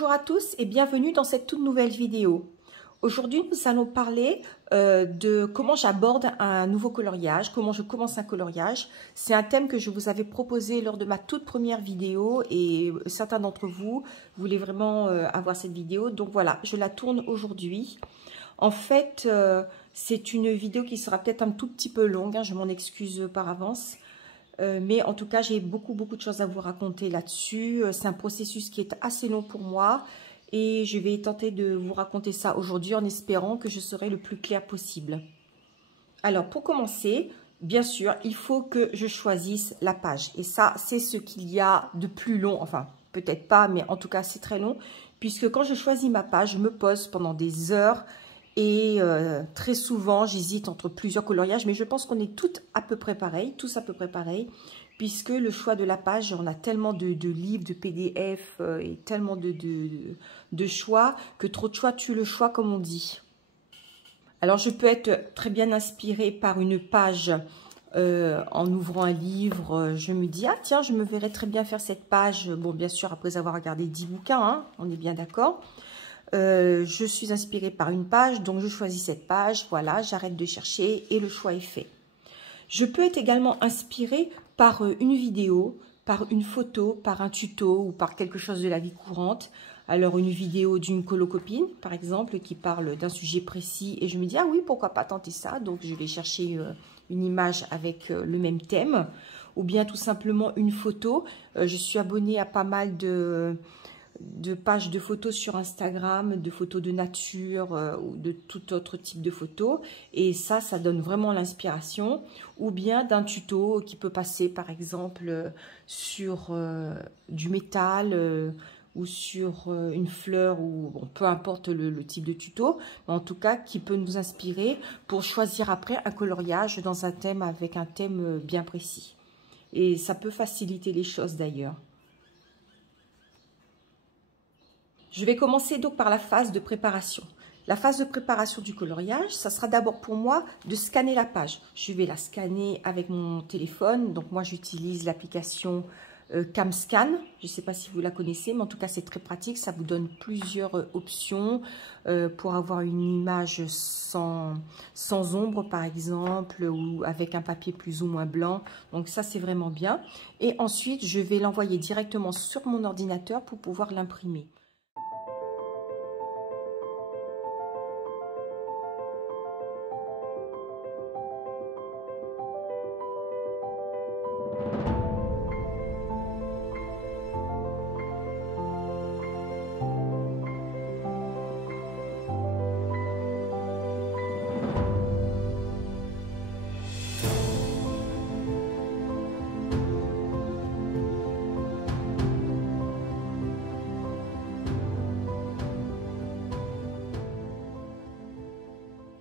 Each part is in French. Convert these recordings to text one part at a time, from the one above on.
Bonjour à tous et bienvenue dans cette toute nouvelle vidéo. Aujourd'hui, nous allons parler de comment j'aborde un nouveau coloriage, comment je commence un coloriage. C'est un thème que je vous avais proposé lors de ma toute première vidéo et certains d'entre vous voulaient vraiment avoir cette vidéo. Donc voilà, je la tourne aujourd'hui. En fait, c'est une vidéo qui sera peut-être un tout petit peu longue, hein, je m'en excuse par avance. Mais en tout cas, j'ai beaucoup de choses à vous raconter là-dessus. C'est un processus qui est assez long pour moi et je vais tenter de vous raconter ça aujourd'hui en espérant que je serai le plus clair possible. Alors, pour commencer, bien sûr, il faut que je choisisse la page. Et ça, c'est ce qu'il y a de plus long. Enfin, peut-être pas, mais en tout cas, c'est très long. Puisque quand je choisis ma page, je me pose pendant des heures. Et très souvent, j'hésite entre plusieurs coloriages, mais je pense qu'on est toutes à peu près pareil, tous à peu près pareil, puisque le choix de la page, on a tellement de livres, de PDF et tellement de choix que trop de choix tue le choix, comme on dit. Alors, je peux être très bien inspirée par une page en ouvrant un livre. Je me dis, ah tiens, je me verrais très bien faire cette page. Bon, bien sûr, après avoir regardé 10 bouquins, hein, on est bien d'accord. Je suis inspirée par une page, donc je choisis cette page, voilà, j'arrête de chercher et le choix est fait. Je peux être également inspirée par une vidéo, par une photo, par un tuto ou par quelque chose de la vie courante. Alors une vidéo d'une colo-copine, par exemple, qui parle d'un sujet précis et je me dis, ah oui, pourquoi pas tenter ça, donc je vais chercher une image avec le même thème. Ou bien tout simplement une photo. Je suis abonnée à pas mal de pages de photos sur Instagram, de photos de nature ou de tout autre type de photos. Et ça donne vraiment l'inspiration. Ou bien d'un tuto qui peut passer par exemple sur du métal ou sur une fleur ou bon, peu importe le type de tuto. Mais en tout cas, qui peut nous inspirer pour choisir après un coloriage dans un thème avec un thème bien précis. Et ça peut faciliter les choses d'ailleurs. Je vais commencer donc par la phase de préparation. La phase de préparation du coloriage, ça sera d'abord pour moi de scanner la page. Je vais la scanner avec mon téléphone. Donc moi, j'utilise l'application CamScan. Je ne sais pas si vous la connaissez, mais en tout cas, c'est très pratique. Ça vous donne plusieurs options pour avoir une image sans ombre, par exemple, ou avec un papier plus ou moins blanc. Donc ça, c'est vraiment bien. Et ensuite, je vais l'envoyer directement sur mon ordinateur pour pouvoir l'imprimer.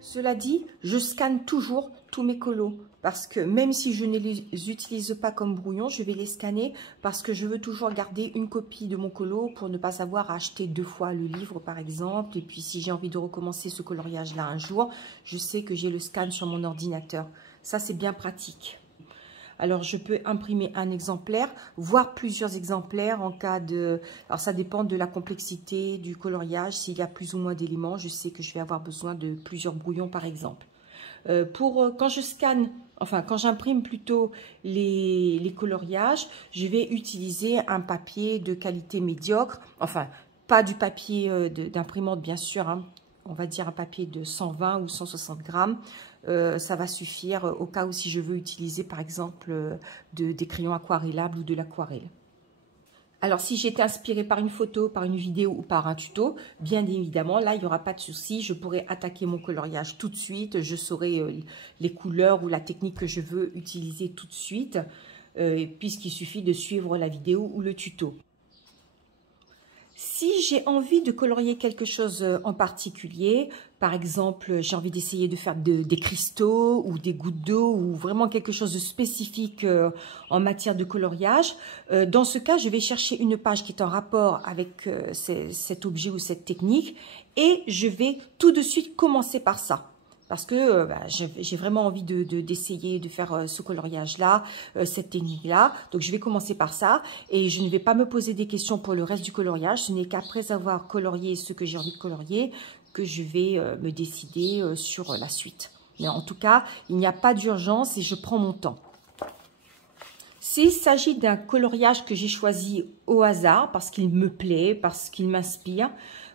Cela dit, je scanne toujours tous mes colos parce que même si je ne les utilise pas comme brouillon, je vais les scanner parce que je veux toujours garder une copie de mon colo pour ne pas avoir à acheter 2 fois le livre par exemple. Et puis si j'ai envie de recommencer ce coloriage-là un jour, je sais que j'ai le scan sur mon ordinateur. Ça, c'est bien pratique. Alors, je peux imprimer un exemplaire, voire plusieurs exemplaires en cas de... Alors, ça dépend de la complexité du coloriage. S'il y a plus ou moins d'éléments, je sais que je vais avoir besoin de plusieurs brouillons, par exemple. Quand je scanne, enfin, quand j'imprime plutôt les coloriages, je vais utiliser un papier de qualité médiocre. Enfin, pas du papier d'imprimante, bien sûr, hein. On va dire un papier de 120 ou 160 grammes. Ça va suffire au cas où si je veux utiliser par exemple des crayons aquarellables ou de l'aquarelle. Alors si j'ai été inspirée par une photo, par une vidéo ou par un tuto, bien évidemment là il n'y aura pas de souci, je pourrai attaquer mon coloriage tout de suite, je saurai les couleurs ou la technique que je veux utiliser tout de suite, puisqu'il suffit de suivre la vidéo ou le tuto. Si j'ai envie de colorier quelque chose en particulier, par exemple, j'ai envie d'essayer de faire des cristaux ou des gouttes d'eau ou vraiment quelque chose de spécifique en matière de coloriage, dans ce cas, je vais chercher une page qui est en rapport avec cet objet ou cette technique et je vais tout de suite commencer par ça. parce que j'ai vraiment envie d'essayer de faire ce coloriage-là, cette technique-là. Donc, je vais commencer par ça et je ne vais pas me poser des questions pour le reste du coloriage. Ce n'est qu'après avoir colorié ce que j'ai envie de colorier que je vais me décider sur la suite. Mais en tout cas, il n'y a pas d'urgence et je prends mon temps. S'il s'agit d'un coloriage que j'ai choisi au hasard, parce qu'il me plaît, parce qu'il m'inspire,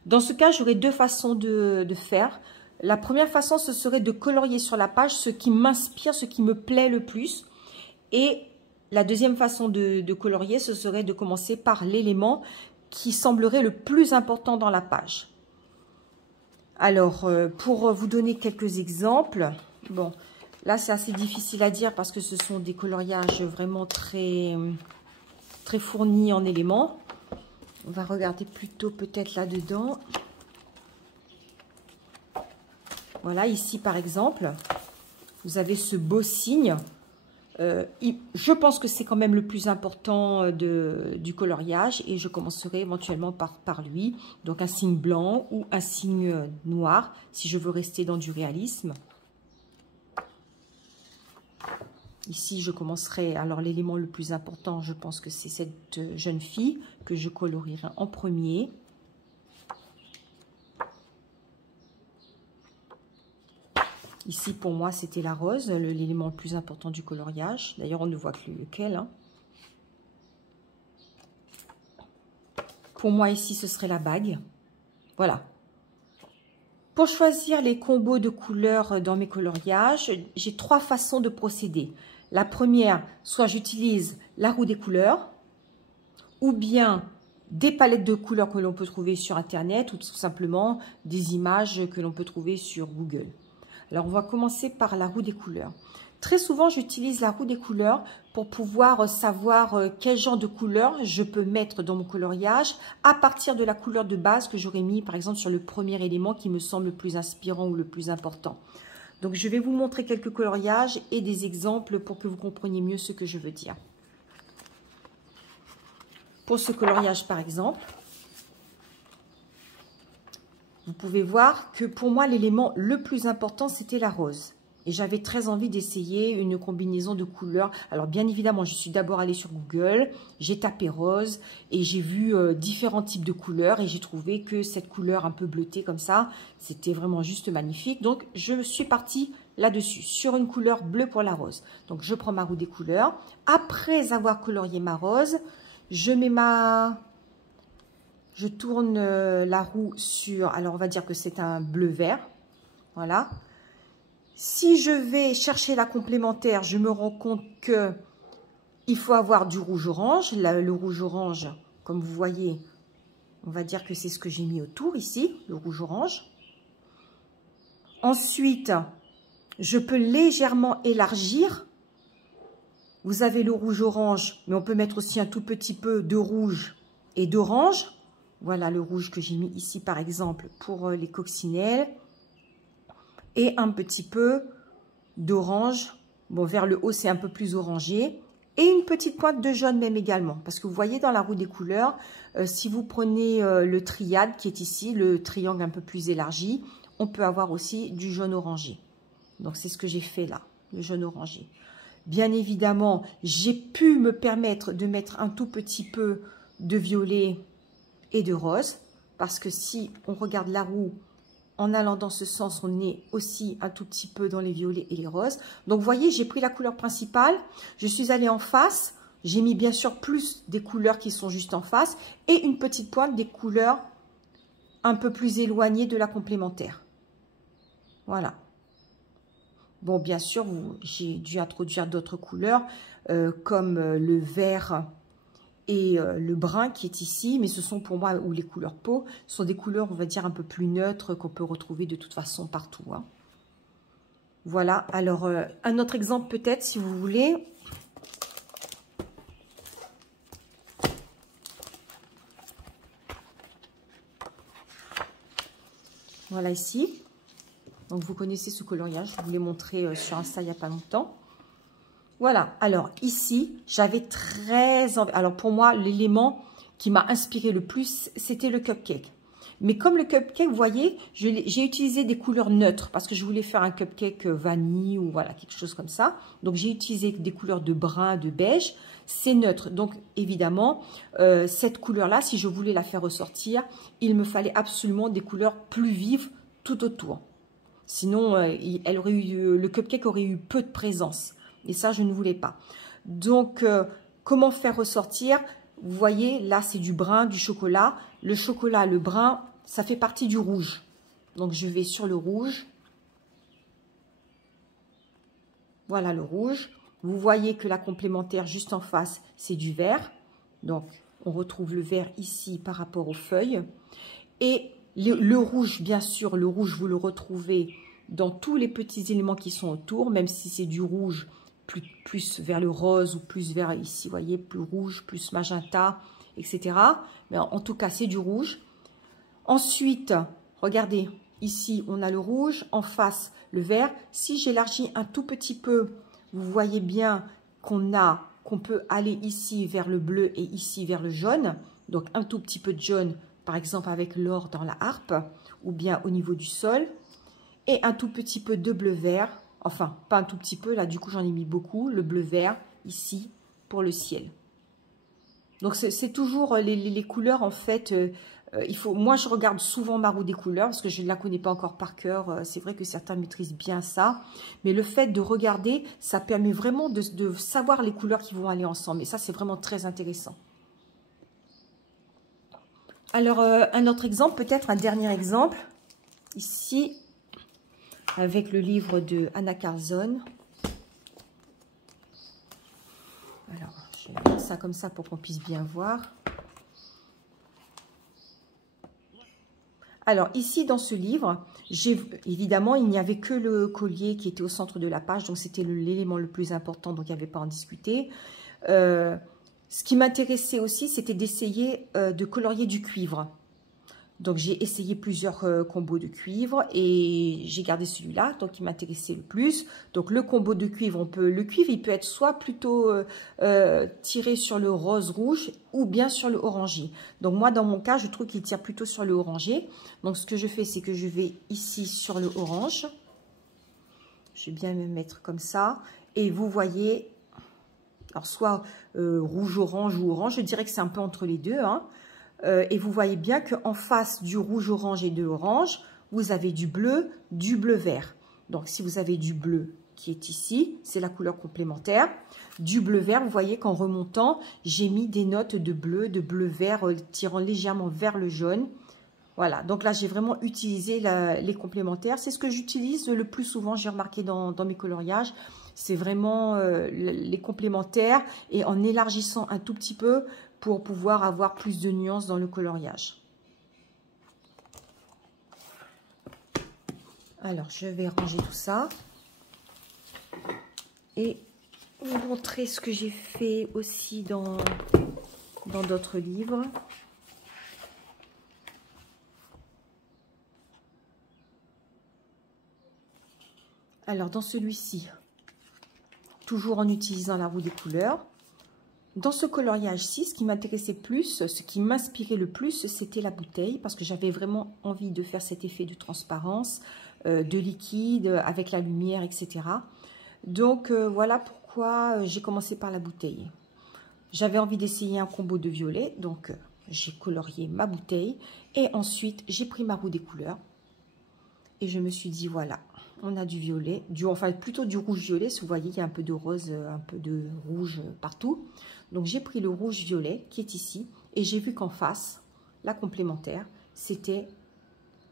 dans ce cas, j'aurai deux façons de faire. La première façon, ce serait de colorier sur la page ce qui m'inspire, ce qui me plaît le plus. Et la deuxième façon de colorier, ce serait de commencer par l'élément qui semblerait le plus important dans la page. Alors, pour vous donner quelques exemples, bon, là c'est assez difficile à dire parce que ce sont des coloriages vraiment très fournis en éléments. On va regarder plutôt peut-être là-dedans. Voilà, ici par exemple, vous avez ce beau signe. Je pense que c'est quand même le plus important du coloriage et je commencerai éventuellement par lui. Donc un signe blanc ou un signe noir si je veux rester dans du réalisme. Ici, je commencerai, alors l'élément le plus important, je pense que c'est cette jeune fille que je colorierai en premier. Ici, pour moi, c'était la rose, l'élément le plus important du coloriage. D'ailleurs, on ne voit que lequel. Hein. Pour moi, ici, ce serait la bague. Voilà. Pour choisir les combos de couleurs dans mes coloriages, j'ai trois façons de procéder. La première, soit j'utilise la roue des couleurs, ou bien des palettes de couleurs que l'on peut trouver sur Internet, ou tout simplement des images que l'on peut trouver sur Google. Alors, on va commencer par la roue des couleurs. Très souvent, j'utilise la roue des couleurs pour pouvoir savoir quel genre de couleur je peux mettre dans mon coloriage à partir de la couleur de base que j'aurais mis, par exemple, sur le premier élément qui me semble le plus inspirant ou le plus important. Donc, je vais vous montrer quelques coloriages et des exemples pour que vous compreniez mieux ce que je veux dire. Pour ce coloriage, par exemple, vous pouvez voir que pour moi, l'élément le plus important, c'était la rose. Et j'avais très envie d'essayer une combinaison de couleurs. Alors, bien évidemment, je suis d'abord allée sur Google, j'ai tapé rose et j'ai vu différents types de couleurs. Et j'ai trouvé que cette couleur un peu bleutée comme ça, c'était vraiment juste magnifique. Donc, je suis partie là-dessus, sur une couleur bleue pour la rose. Donc, je prends ma roue des couleurs. Après avoir colorié ma rose, je tourne la roue sur, alors on va dire que c'est un bleu-vert, voilà. Si je vais chercher la complémentaire, je me rends compte que il faut avoir du rouge-orange. Le rouge-orange, comme vous voyez, on va dire que c'est ce que j'ai mis autour ici, le rouge-orange. Ensuite, je peux légèrement élargir. Vous avez le rouge-orange, mais on peut mettre aussi un tout petit peu de rouge et d'orange. Voilà le rouge que j'ai mis ici, par exemple, pour les coccinelles. Et un petit peu d'orange. Bon, vers le haut, c'est un peu plus orangé. Et une petite pointe de jaune même également. Parce que vous voyez dans la roue des couleurs, si vous prenez le triade qui est ici, le triangle un peu plus élargi, on peut avoir aussi du jaune orangé. Donc, c'est ce que j'ai fait là, le jaune orangé. Bien évidemment, j'ai pu me permettre de mettre un tout petit peu de violet et de rose. Parce que si on regarde la roue, en allant dans ce sens, on est aussi un tout petit peu dans les violets et les roses. Donc, vous voyez, j'ai pris la couleur principale. Je suis allée en face. J'ai mis bien sûr plus des couleurs qui sont juste en face. Et une petite pointe des couleurs un peu plus éloignées de la complémentaire. Voilà. Bon, bien sûr, j'ai dû introduire d'autres couleurs comme le vert et le brun qui est ici, mais ce sont pour moi, ou les couleurs peau, sont des couleurs, on va dire, un peu plus neutres qu'on peut retrouver de toute façon partout. Hein. Voilà, alors un autre exemple peut-être, si vous voulez. Voilà ici. Donc vous connaissez ce coloriage, je vous l'ai montré sur Insta il n'y a pas longtemps. Voilà, alors ici, j'avais très envie. Alors pour moi, l'élément qui m'a inspiré le plus, c'était le cupcake. Mais comme le cupcake, vous voyez, j'ai utilisé des couleurs neutres parce que je voulais faire un cupcake vanille ou voilà, quelque chose comme ça. Donc, j'ai utilisé des couleurs de brun, de beige. C'est neutre. Donc, évidemment, cette couleur-là, si je voulais la faire ressortir, il me fallait absolument des couleurs plus vives tout autour. Sinon, le cupcake aurait eu peu de présence. Et ça, je ne voulais pas. Donc, comment faire ressortir? Vous voyez, là, c'est du brun, du chocolat. Le chocolat, le brun, ça fait partie du rouge. Donc, je vais sur le rouge. Voilà le rouge. Vous voyez que la complémentaire juste en face, c'est du vert. Donc, on retrouve le vert ici par rapport aux feuilles. Et le rouge, bien sûr, le rouge, vous le retrouvez dans tous les petits éléments qui sont autour, même si c'est du rouge plus vers le rose ou plus vers ici, vous voyez, plus rouge, plus magenta, etc. Mais en tout cas, c'est du rouge. Ensuite, regardez, ici, on a le rouge, en face, le vert. Si j'élargis un tout petit peu, vous voyez bien qu'on peut aller ici vers le bleu et ici vers le jaune. Donc, un tout petit peu de jaune, par exemple, avec l'or dans la harpe, ou bien au niveau du sol. Et un tout petit peu de bleu-vert. Enfin, pas un tout petit peu, là, du coup, j'en ai mis beaucoup. Le bleu-vert, ici, pour le ciel. Donc, c'est toujours les couleurs, en fait... moi, je regarde souvent ma roue des couleurs parce que je ne la connais pas encore par cœur. C'est vrai que certains maîtrisent bien ça. Mais le fait de regarder, ça permet vraiment de savoir les couleurs qui vont aller ensemble. Et ça, c'est vraiment très intéressant. Alors, un autre exemple, peut-être un dernier exemple. Ici, avec le livre de Anna Carlson. Alors, je vais mettre ça comme ça pour qu'on puisse bien voir. Alors, ici, dans ce livre, évidemment, il n'y avait que le collier qui était au centre de la page. Donc, c'était l'élément le plus important, donc il n'y avait pas à en discuter. Ce qui m'intéressait aussi, c'était d'essayer de colorier du cuivre. Donc, j'ai essayé plusieurs combos de cuivre et j'ai gardé celui-là, donc il m'intéressait le plus. Donc, le combo de cuivre, le cuivre, il peut être soit plutôt tiré sur le rose-rouge ou bien sur le orangé. Donc, moi, dans mon cas, je trouve qu'il tire plutôt sur le orangé. Donc, ce que je fais, c'est que je vais ici sur le orange. Je vais bien me mettre comme ça. Et vous voyez, alors soit rouge-orange ou orange, je dirais que c'est un peu entre les deux, hein. Et vous voyez bien qu'en face du rouge-orange et de l'orange, vous avez du bleu vert. Donc, si vous avez du bleu qui est ici, c'est la couleur complémentaire. Du bleu vert, vous voyez qu'en remontant, j'ai mis des notes de bleu vert, tirant légèrement vers le jaune. Voilà, donc là, j'ai vraiment utilisé les complémentaires. C'est ce que j'utilise le plus souvent, j'ai remarqué dans mes coloriages. C'est vraiment les complémentaires et en élargissant un tout petit peu pour pouvoir avoir plus de nuances dans le coloriage. Alors, je vais ranger tout ça et vous montrer ce que j'ai fait aussi dans d'autres livres. Alors, dans celui-ci, toujours en utilisant la roue des couleurs, dans ce coloriage-ci, ce qui m'intéressait plus, ce qui m'inspirait le plus, c'était la bouteille, parce que j'avais vraiment envie de faire cet effet de transparence, de liquide, avec la lumière, etc. Donc, voilà pourquoi j'ai commencé par la bouteille. J'avais envie d'essayer un combo de violet, donc j'ai colorié ma bouteille, et ensuite, j'ai pris ma roue des couleurs, et je me suis dit, voilà, on a du violet, enfin plutôt du rouge-violet, vous voyez, il y a un peu de rose, un peu de rouge partout. Donc, j'ai pris le rouge-violet qui est ici et j'ai vu qu'en face, la complémentaire, c'était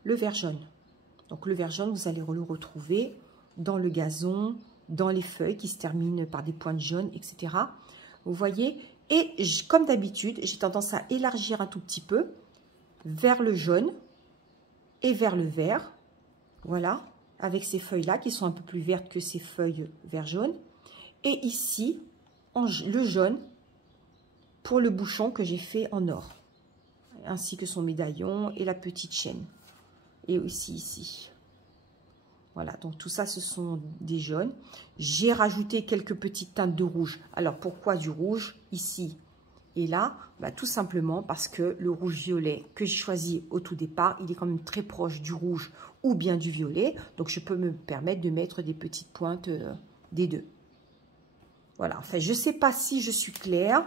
le vert jaune. Donc, le vert jaune, vous allez le retrouver dans le gazon, dans les feuilles qui se terminent par des pointes jaunes, etc. Vous voyez? Et comme d'habitude, j'ai tendance à élargir un tout petit peu vers le jaune et vers le vert. Voilà, avec ces feuilles-là qui sont un peu plus vertes que ces feuilles vert jaune. Et ici, le jaune pour le bouchon que j'ai fait en or, ainsi que son médaillon et la petite chaîne. Et aussi ici. Voilà, donc tout ça, ce sont des jaunes. J'ai rajouté quelques petites teintes de rouge. Alors, pourquoi du rouge? Ici, Et là, bah, tout simplement parce que le rouge-violet que j'ai choisi au tout départ, il est quand même très proche du rouge ou bien du violet. Donc, je peux me permettre de mettre des petites pointes des deux. Voilà, enfin, je ne sais pas si je suis claire.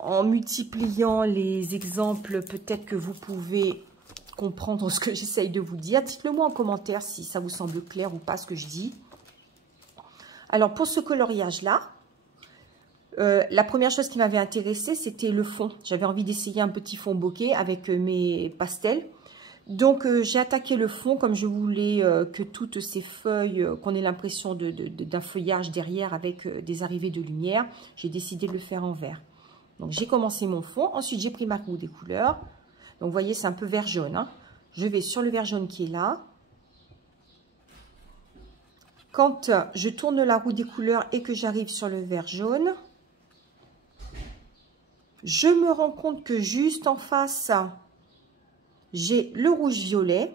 En multipliant les exemples, peut-être que vous pouvez comprendre ce que j'essaye de vous dire. Dites-le moi en commentaire si ça vous semble clair ou pas ce que je dis. Alors, pour ce coloriage-là, la première chose qui m'avait intéressée, c'était le fond. J'avais envie d'essayer un petit fond bokeh avec mes pastels. Donc, j'ai attaqué le fond comme je voulais que toutes ces feuilles, qu'on ait l'impression d'un feuillage derrière avec des arrivées de lumière. J'ai décidé de le faire en vert. Donc, j'ai commencé mon fond. Ensuite, j'ai pris ma roue des couleurs. Donc, vous voyez, c'est un peu vert jaune. Hein. Je vais sur le vert jaune qui est là. Quand je tourne la roue des couleurs et que j'arrive sur le vert jaune, je me rends compte que juste en face, j'ai le rouge-violet,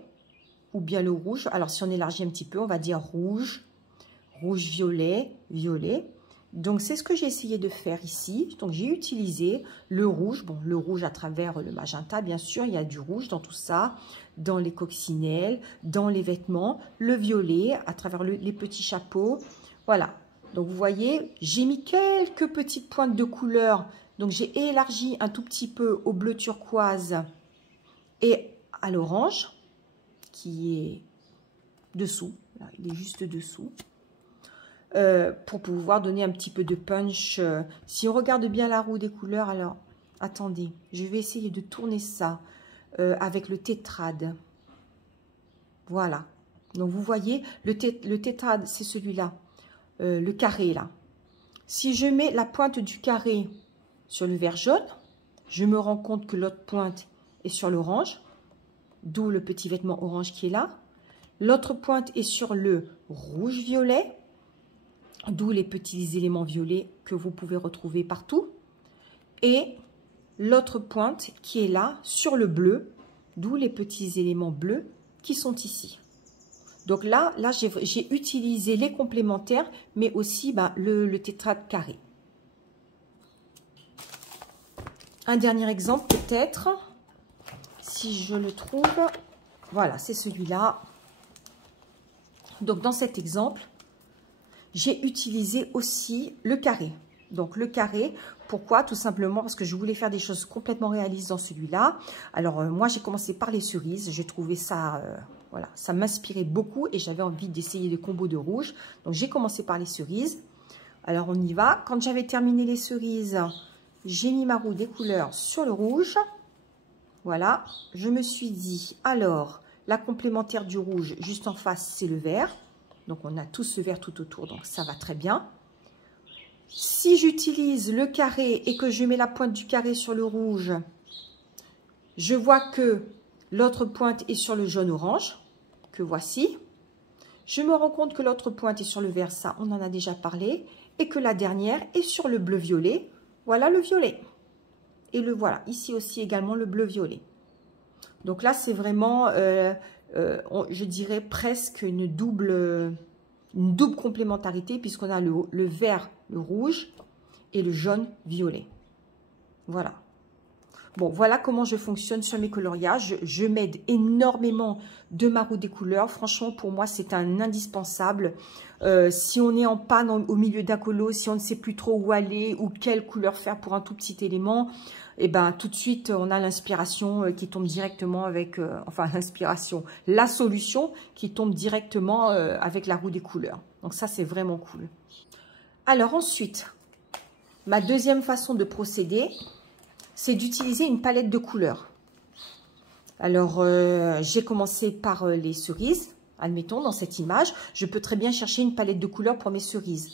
ou bien le rouge. Alors, si on élargit un petit peu, on va dire rouge, rouge-violet, violet. Donc, c'est ce que j'ai essayé de faire ici. Donc, j'ai utilisé le rouge. Bon, le rouge à travers le magenta, bien sûr. Il y a du rouge dans tout ça, dans les coccinelles, dans les vêtements. Le violet à travers les petits chapeaux. Voilà. Donc, vous voyez, j'ai mis quelques petites pointes de couleur. Donc, j'ai élargi un tout petit peu au bleu turquoise et à l'orange, qui est dessous. Là, il est juste dessous. Pour pouvoir donner un petit peu de punch. Si on regarde bien la roue des couleurs, alors, attendez, je vais essayer de tourner ça avec le tétrade. Voilà. Donc, vous voyez, le tétrade, c'est celui-là, le carré, là. Si je mets la pointe du carré sur le vert jaune, je me rends compte que l'autre pointe est sur l'orange, d'où le petit vêtement orange qui est là. L'autre pointe est sur le rouge-violet, d'où les petits éléments violets que vous pouvez retrouver partout. Et l'autre pointe qui est là sur le bleu, d'où les petits éléments bleus qui sont ici. Donc là j'ai utilisé les complémentaires, mais aussi le tétrade carré. Un dernier exemple peut-être, si je le trouve. Voilà, c'est celui-là. Donc dans cet exemple, j'ai utilisé aussi le carré. Donc le carré, pourquoi? Tout simplement parce que je voulais faire des choses complètement réalistes dans celui-là. Alors moi j'ai commencé par les cerises, j'ai trouvé ça, voilà, ça m'inspirait beaucoup et j'avais envie d'essayer des combos de rouge. Donc j'ai commencé par les cerises. Alors on y va. Quand j'avais terminé les cerises, j'ai mis ma roue des couleurs sur le rouge. Voilà, je me suis dit, alors la complémentaire du rouge juste en face c'est le vert. Donc, on a tout ce vert tout autour, donc ça va très bien. Si j'utilise le carré et que je mets la pointe du carré sur le rouge, je vois que l'autre pointe est sur le jaune-orange, que voici. Je me rends compte que l'autre pointe est sur le vert, ça, on en a déjà parlé. Et que la dernière est sur le bleu-violet. Voilà le violet. Et le voilà, ici aussi également le bleu-violet. Donc là, c'est vraiment... je dirais presque une double complémentarité puisqu'on a le vert, le rouge et le jaune violet. Voilà. Bon, voilà comment je fonctionne sur mes coloriages. Je m'aide énormément de ma roue des couleurs. Franchement, pour moi, c'est un indispensable. Si on est en panne au milieu d'un colo, si on ne sait plus trop où aller ou quelle couleur faire pour un tout petit élément, et ben tout de suite, on a l'inspiration qui tombe directement avec... enfin, l'inspiration, la solution qui tombe directement avec la roue des couleurs. Donc ça, c'est vraiment cool. Alors ensuite, ma deuxième façon de procéder, c'est d'utiliser une palette de couleurs. Alors, j'ai commencé par les cerises, admettons, dans cette image. Je peux très bien chercher une palette de couleurs pour mes cerises,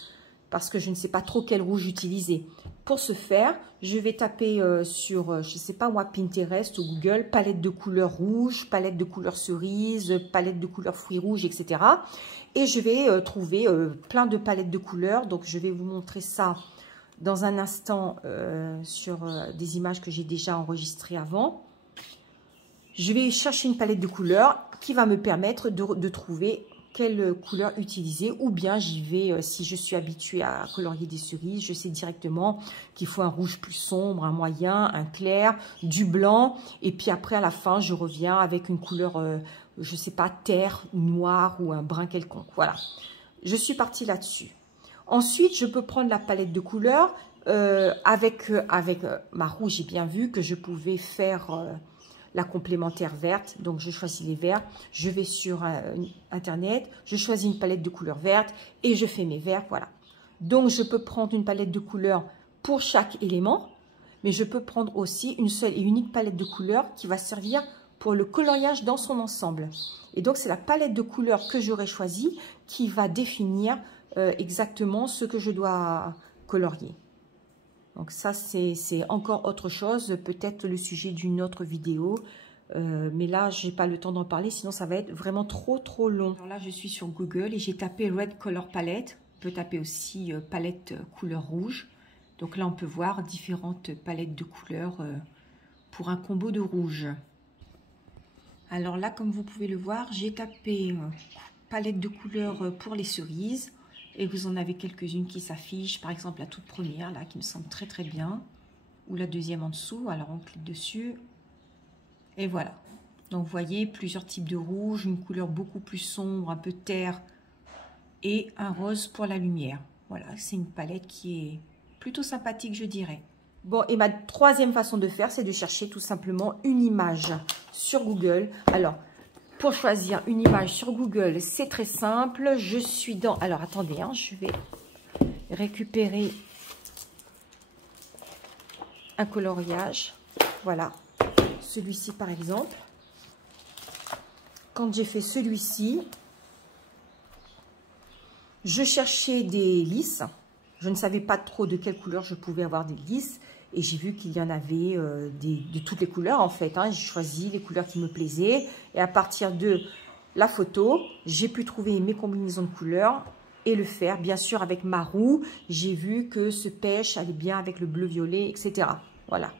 parce que je ne sais pas trop quel rouge utiliser. Pour ce faire, je vais taper sur, je ne sais pas moi, Pinterest ou Google, palette de couleurs rouges, palette de couleurs cerises, palette de couleurs fruits rouges, etc. Et je vais trouver plein de palettes de couleurs. Donc, je vais vous montrer ça dans un instant sur des images que j'ai déjà enregistrées avant. Je vais chercher une palette de couleurs qui va me permettre de trouver quelle couleur utiliser, ou bien j'y vais, si je suis habituée à colorier des cerises, je sais directement qu'il faut un rouge plus sombre, un moyen, un clair, du blanc, et puis après à la fin je reviens avec une couleur, je sais pas, terre, noir ou un brun quelconque. Voilà, je suis partie là-dessus. Ensuite, je peux prendre la palette de couleurs, avec ma rouge, j'ai bien vu que je pouvais faire la complémentaire verte, donc je choisis les verts, je vais sur internet, je choisis une palette de couleurs vertes et je fais mes verts, voilà. Donc je peux prendre une palette de couleurs pour chaque élément, mais je peux prendre aussi une seule et unique palette de couleurs qui va servir pour le coloriage dans son ensemble. Et donc c'est la palette de couleurs que j'aurai choisie qui va définir exactement ce que je dois colorier. Donc ça, c'est encore autre chose, peut-être le sujet d'une autre vidéo. Mais là, je n'ai pas le temps d'en parler, sinon ça va être vraiment trop long. Alors là, je suis sur Google et j'ai tapé Red Color Palette. On peut taper aussi palette couleur rouge. Donc là, on peut voir différentes palettes de couleurs pour un combo de rouge. Alors là, comme vous pouvez le voir, j'ai tapé palette de couleurs pour les cerises. Et vous en avez quelques-unes qui s'affichent, par exemple la toute première, là, qui me semble très bien. Ou la deuxième en dessous, alors on clique dessus. Et voilà. Donc vous voyez, plusieurs types de rouge, une couleur beaucoup plus sombre, un peu terre, et un rose pour la lumière. Voilà, c'est une palette qui est plutôt sympathique, je dirais. Bon, et ma troisième façon de faire, c'est de chercher tout simplement une image sur Google. Alors, pour choisir une image sur Google, c'est très simple. Je suis dans... Alors, attendez, hein, je vais récupérer un coloriage. Voilà, celui-ci par exemple. Quand j'ai fait celui-ci, je cherchais des lisses. Je ne savais pas trop de quelle couleur je pouvais avoir des lisses. Et j'ai vu qu'il y en avait de toutes les couleurs en fait. Hein. J'ai choisi les couleurs qui me plaisaient. Et à partir de la photo, j'ai pu trouver mes combinaisons de couleurs et le faire. Bien sûr, avec ma roue, j'ai vu que ce pêche allait bien avec le bleu-violet, etc. Voilà.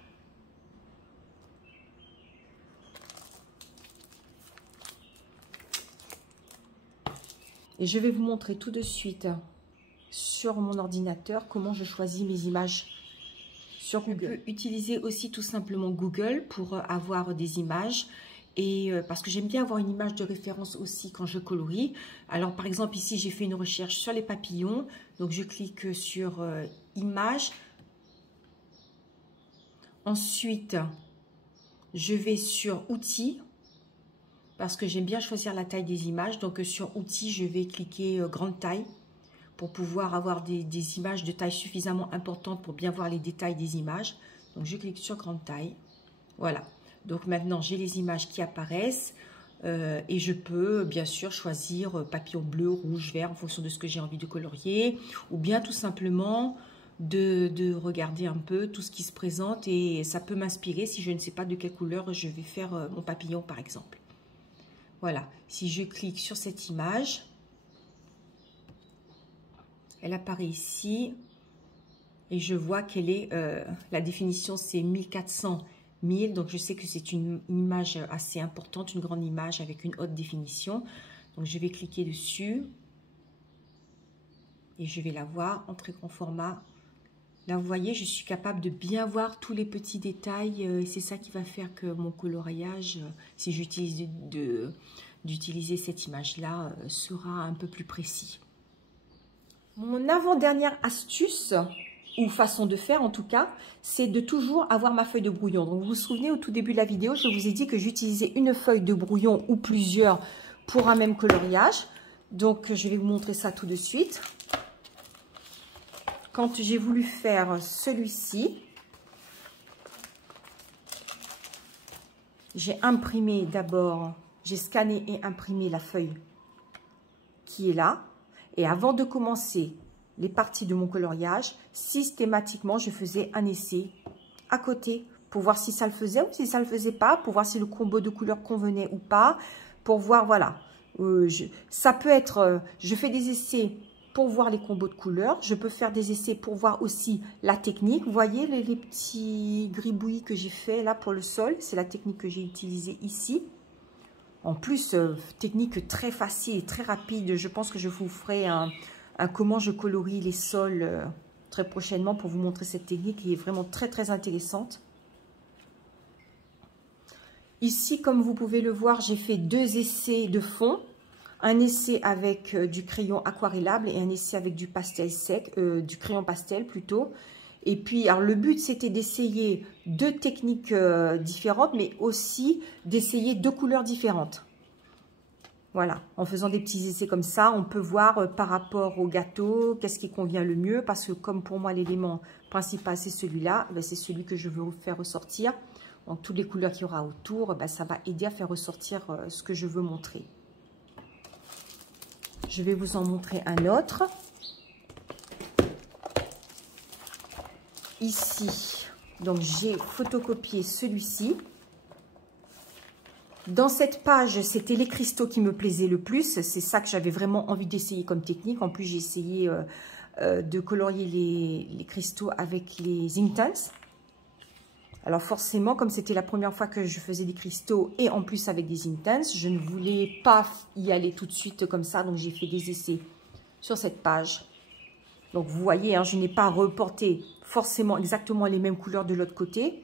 Et je vais vous montrer tout de suite sur mon ordinateur comment je choisis mes images sur Google. Je peux utiliser aussi tout simplement Google pour avoir des images. Et parce que j'aime bien avoir une image de référence aussi quand je colorie. Alors par exemple ici j'ai fait une recherche sur les papillons. Donc je clique sur images. Ensuite je vais sur outils. Parce que j'aime bien choisir la taille des images. Donc sur outils je vais cliquer grande taille. Pour pouvoir avoir des images de taille suffisamment importante pour bien voir les détails des images. Donc je clique sur grande taille. Voilà. Donc maintenant j'ai les images qui apparaissent et je peux bien sûr choisir papillon bleu, rouge, vert en fonction de ce que j'ai envie de colorier. Ou bien tout simplement de regarder un peu tout ce qui se présente et ça peut m'inspirer si je ne sais pas de quelle couleur je vais faire mon papillon par exemple. Voilà. Si je clique sur cette image... Elle apparaît ici et je vois qu'elle est, la définition c'est 1400 1000, donc je sais que c'est une image assez importante, une grande image avec une haute définition. Donc je vais cliquer dessus et je vais la voir en très grand format. Là vous voyez, je suis capable de bien voir tous les petits détails et c'est ça qui va faire que mon coloriage, si j'utilise d'utiliser cette image-là, sera un peu plus précis. Mon avant-dernière astuce, ou façon de faire en tout cas, c'est de toujours avoir ma feuille de brouillon. Donc vous vous souvenez, au tout début de la vidéo, je vous ai dit que j'utilisais une feuille de brouillon ou plusieurs pour un même coloriage. Donc je vais vous montrer ça tout de suite. Quand j'ai voulu faire celui-ci, j'ai imprimé d'abord, j'ai scanné et imprimé la feuille qui est là. Et avant de commencer les parties de mon coloriage, systématiquement, je faisais un essai à côté pour voir si ça le faisait ou si ça ne le faisait pas, pour voir si le combo de couleurs convenait ou pas, pour voir, voilà. Ça peut être, je fais des essais pour voir les combos de couleurs, je peux faire des essais pour voir aussi la technique. Vous voyez les petits gribouillis que j'ai fait là pour le sol, c'est la technique que j'ai utilisée ici. En plus, technique très facile et très rapide. Je pense que je vous ferai un comment je colorie les sols très prochainement pour vous montrer cette technique qui est vraiment très très intéressante. Ici, comme vous pouvez le voir, j'ai fait 2 essais de fond. Un essai avec du crayon aquarellable et un essai avec du pastel sec, du crayon pastel plutôt. Et puis, alors le but, c'était d'essayer 2 techniques différentes, mais aussi d'essayer 2 couleurs différentes. Voilà, en faisant des petits essais comme ça, on peut voir par rapport au gâteau, qu'est-ce qui convient le mieux. Parce que comme pour moi, l'élément principal, c'est celui-là, c'est celui que je veux faire ressortir. Donc, toutes les couleurs qu'il y aura autour, ça va aider à faire ressortir ce que je veux montrer. Je vais vous en montrer un autre. Ici, donc j'ai photocopié celui-ci. Dans cette page, c'était les cristaux qui me plaisaient le plus. C'est ça que j'avais vraiment envie d'essayer comme technique. En plus, j'ai essayé de colorier les cristaux avec les Inktense. Alors forcément, comme c'était la première fois que je faisais des cristaux et en plus avec des Inktense, je ne voulais pas y aller tout de suite comme ça. Donc j'ai fait des essais sur cette page. Donc vous voyez, je n'ai pas reporté forcément exactement les mêmes couleurs de l'autre côté.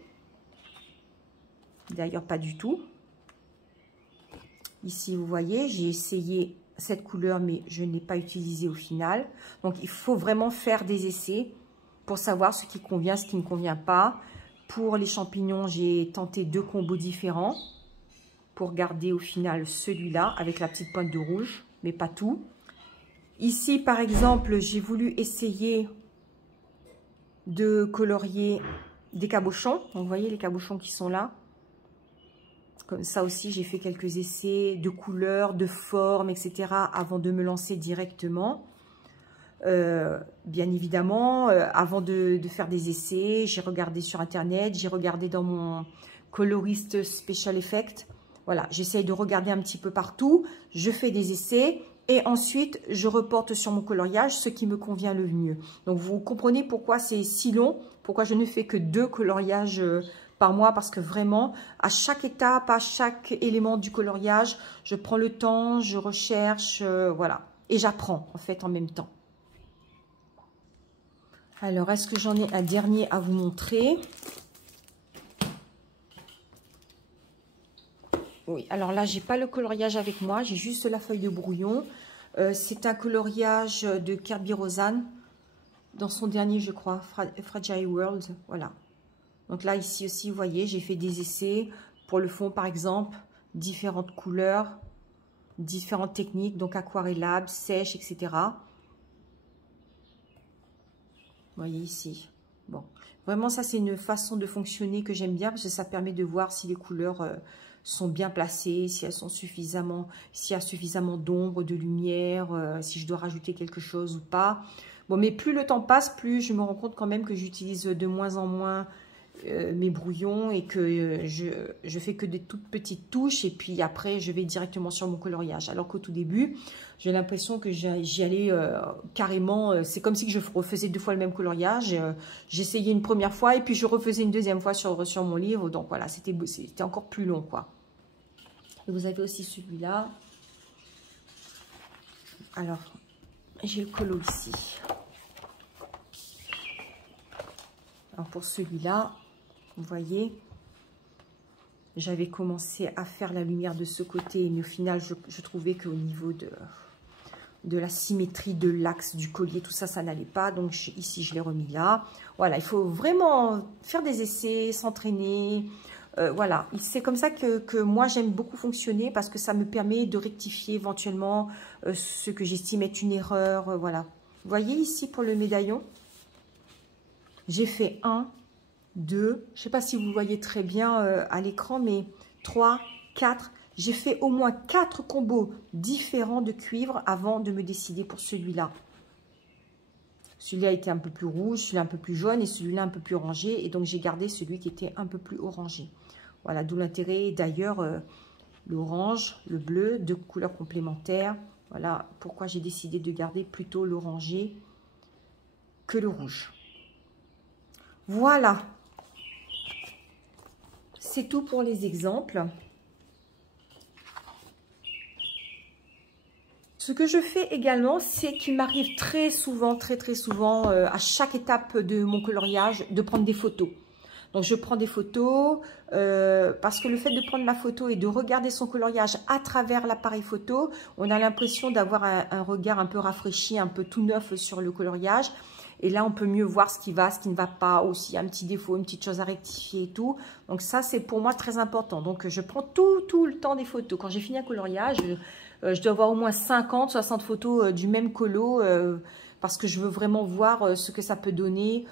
D'ailleurs, pas du tout. Ici, vous voyez, j'ai essayé cette couleur, mais je n'ai pas utilisé au final. Donc, il faut vraiment faire des essais pour savoir ce qui convient, ce qui ne convient pas. Pour les champignons, j'ai tenté 2 combos différents pour garder au final celui-là avec la petite pointe de rouge, mais pas tout. Ici, par exemple, j'ai voulu essayer de colorier des cabochons. Donc, vous voyez les cabochons qui sont là. Comme ça aussi, j'ai fait quelques essais de couleurs, de formes, etc. avant de me lancer directement. Bien évidemment, avant de faire des essais, j'ai regardé sur Internet, j'ai regardé dans mon coloriste Special Effect. Voilà, j'essaye de regarder un petit peu partout, je fais des essais et ensuite, je reporte sur mon coloriage ce qui me convient le mieux. Donc, vous comprenez pourquoi c'est si long, pourquoi je ne fais que 2 coloriages par mois, parce que vraiment, à chaque étape, à chaque élément du coloriage, je prends le temps, je recherche, voilà. Et j'apprends, en fait, en même temps. Alors, est-ce que j'en ai un dernier à vous montrer? Oui, alors là, j'ai pas le coloriage avec moi, j'ai juste la feuille de brouillon. C'est un coloriage de Kerby Rosan, dans son dernier, je crois, Fragile World, voilà. Donc là, ici aussi, vous voyez, j'ai fait des essais pour le fond, par exemple, différentes couleurs, différentes techniques, donc aquarellable, sèche, etc. Vous voyez ici. Bon, vraiment, ça, c'est une façon de fonctionner que j'aime bien parce que ça permet de voir si les couleurs sont bien placées, si elles sont suffisamment, s'il y a suffisamment d'ombre, de lumière, si je dois rajouter quelque chose ou pas. Bon, mais plus le temps passe, plus je me rends compte quand même que j'utilise de moins en moins mes brouillons et que je fais que des toutes petites touches et puis après je vais directement sur mon coloriage, alors qu'au tout début j'ai l'impression que j'y allais carrément, c'est comme si je refaisais 2 fois le même coloriage, j'essayais une première fois et puis je refaisais une deuxième fois sur mon livre, donc voilà, c'était encore plus long quoi. Et vous avez aussi celui-là, alors j'ai le colo ici. Alors pour celui-là, vous voyez, j'avais commencé à faire la lumière de ce côté, mais au final, je trouvais qu'au niveau de la symétrie de l'axe du collier, tout ça, ça n'allait pas. Donc ici, je l'ai remis là. Voilà, il faut vraiment faire des essais, s'entraîner. Voilà, c'est comme ça que moi, j'aime beaucoup fonctionner parce que ça me permet de rectifier éventuellement ce que j'estime être une erreur. Voilà. Vous voyez ici pour le médaillon, j'ai fait 1, 2, je ne sais pas si vous voyez très bien à l'écran, mais 3, 4. J'ai fait au moins 4 combos différents de cuivre avant de me décider pour celui-là. Celui-là était un peu plus rouge, celui-là un peu plus jaune et celui-là un peu plus orangé. Et donc, j'ai gardé celui qui était un peu plus orangé. Voilà, d'où l'intérêt. D'ailleurs, l'orange, le bleu, 2 couleurs complémentaires. Voilà pourquoi j'ai décidé de garder plutôt l'orangé que le rouge. Voilà. C'est tout pour les exemples. Ce que je fais également, c'est qu'il m'arrive très souvent, très souvent, à chaque étape de mon coloriage, de prendre des photos. Donc, je prends des photos parce que le fait de prendre la photo et de regarder son coloriage à travers l'appareil photo, on a l'impression d'avoir un regard un peu rafraîchi, un peu tout neuf sur le coloriage. Et là, on peut mieux voir ce qui va, ce qui ne va pas, aussi un petit défaut, une petite chose à rectifier et tout. Donc ça, c'est pour moi très important. Donc, je prends tout le temps des photos. Quand j'ai fini un coloriage, je dois avoir au moins 50, 60 photos du même colo parce que je veux vraiment voir ce que ça peut donner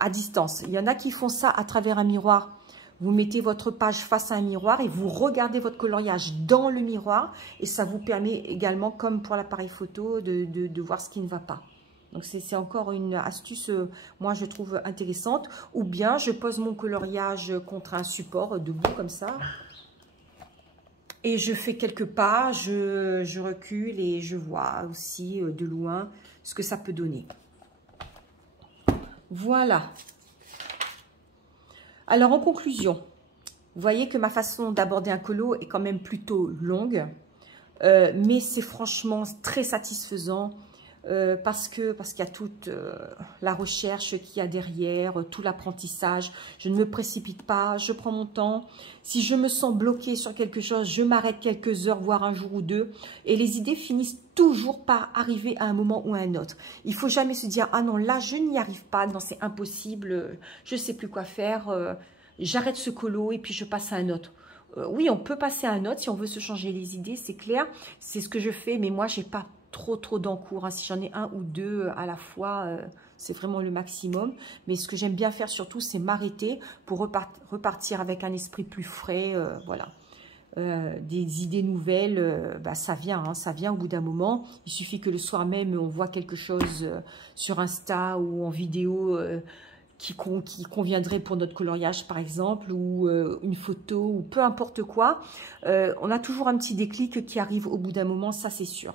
à distance. Il y en a qui font ça à travers un miroir. Vous mettez votre page face à un miroir et vous regardez votre coloriage dans le miroir. Et ça vous permet également, comme pour l'appareil photo, de voir ce qui ne va pas. Donc, c'est encore une astuce, moi, je trouve intéressante. Ou bien, je pose mon coloriage contre un support debout, comme ça. Et je fais quelques pas, je recule et je vois aussi de loin ce que ça peut donner. Voilà. Alors, en conclusion, vous voyez que ma façon d'aborder un colo est quand même plutôt longue. Mais c'est franchement très satisfaisant. Parce qu'il y a toute la recherche qu'il y a derrière, tout l'apprentissage. Je ne me précipite pas, je prends mon temps. Si je me sens bloquée sur quelque chose, je m'arrête quelques heures, voire un jour ou deux. Et les idées finissent toujours par arriver à un moment ou à un autre. Il ne faut jamais se dire « Ah non, là, je n'y arrive pas, non, c'est impossible, je ne sais plus quoi faire, j'arrête ce colo et puis je passe à un autre. » Oui, on peut passer à un autre si on veut se changer les idées, c'est clair. C'est ce que je fais, mais moi, je n'ai pas trop d'encours. Si j'en ai un ou deux à la fois, c'est vraiment le maximum. Mais ce que j'aime bien faire surtout, c'est m'arrêter pour repartir avec un esprit plus frais. Voilà. Des idées nouvelles, ça vient au bout d'un moment. Il suffit que le soir même, on voit quelque chose sur Insta ou en vidéo qui conviendrait pour notre coloriage, par exemple, ou une photo, ou peu importe quoi. On a toujours un petit déclic qui arrive au bout d'un moment, ça c'est sûr.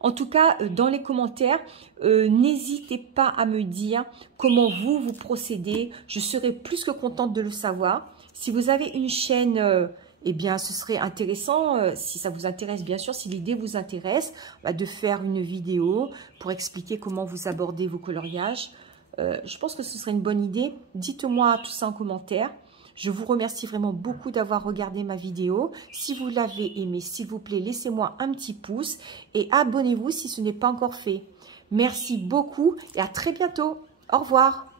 En tout cas, dans les commentaires, n'hésitez pas à me dire comment vous procédez. Je serai plus que contente de le savoir. Si vous avez une chaîne, eh bien, ce serait intéressant, si ça vous intéresse, bien sûr, si l'idée vous intéresse, de faire une vidéo pour expliquer comment vous abordez vos coloriages. Je pense que ce serait une bonne idée. Dites-moi tout ça en commentaire. Je vous remercie vraiment beaucoup d'avoir regardé ma vidéo. Si vous l'avez aimée, s'il vous plaît, laissez-moi un petit pouce et abonnez-vous si ce n'est pas encore fait. Merci beaucoup et à très bientôt. Au revoir.